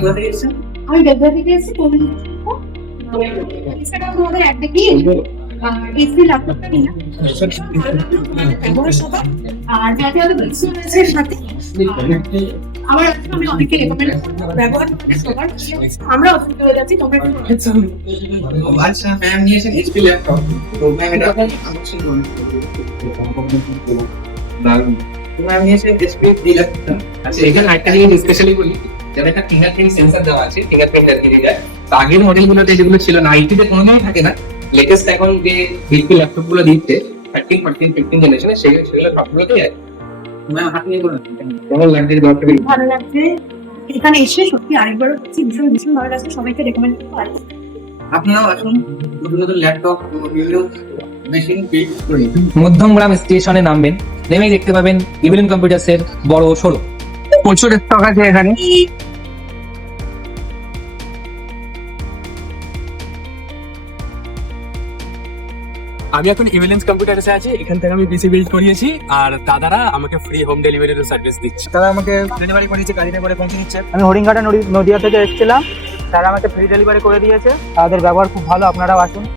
কোথা থেকে এসেছেন? আমি বেলঘড়িয়া থেকে এসেছি। এছাড়াও তোমাদের একদিকেই এইচপি ল্যাপটপটা নিলাম, ব্যবহার সবার আর যাতে আমাদের বিক্সও রয়েছে সাথে। আমার আমি অনেকে রেকমেন্ড ব্যবহার করতে সবার আমরা অসুবিধা হয়ে যাচ্ছি, তোমরা একটু বলেছো। আচ্ছা ম্যাম নিয়েছেন এইচপি ল্যাপটপ, তো ম্যাম এটা আনবক্সিং করুন। দারুণ। তো ম্যাম নিয়েছেন এইচপি ল্যাপটপ। আচ্ছা এখানে একটা জিনিস স্পেশালি বলি, যেটা একটা ফিঙ্গারপ্রিন্ট সেন্সর দেওয়া আছে, ফিঙ্গারপ্রিন্ট আর কি রিডার। তো আগের মডেলগুলোতে যেগুলো ছিল না, আইটিতে কোনোদিনই থাকে না। লেটেস্ট এখন যে এইচপি ল্যাপটপ গুলো দিচ্ছে 13, 14, 15 জেনারেশনে, সেগুলো সবগুলোতেই আছে। ম্যাম হাত নিয়ে বলুন কেমন লাগছে ব্যাপারটা? ভালো লাগছে এখানে এসে, সত্যি আরেকবারও হচ্ছে ভীষণ ভীষণ ভালো লাগছে, সবাইকে রেকমেন্ড করতে পারি। আপনারাও আসুন, নতুন নতুন ল্যাপটপ ও বিভিন্ন মেশিন বিল্ড করি। মধ্যমগ্রাম স্টেশনে নামবেন, নেমেই দেখতে পাবেন ইভিলিন কম্পিউটার্সের বড় শোরুম। প্রচুর স্টক আছে এখানে। আমি এখন ইভিলেন্স কম্পিউটার্সে আছি। এখান থেকে আমি পিসি বিল্ড করিয়েছি, আর দাদারা আমাকে ফ্রি হোম ডেলিভারির সার্ভিস দিচ্ছে। তারা আমাকে ডেলিভারি করেছে, গাড়িতে করে পৌঁছে দিচ্ছে। আমি হরিণঘাটা নদিয়া থেকে এসেছিলাম, তারা আমাকে ফ্রি ডেলিভারি করে দিয়েছে। তাদের ব্যবহার খুব ভালো, আপনারাও আসুন।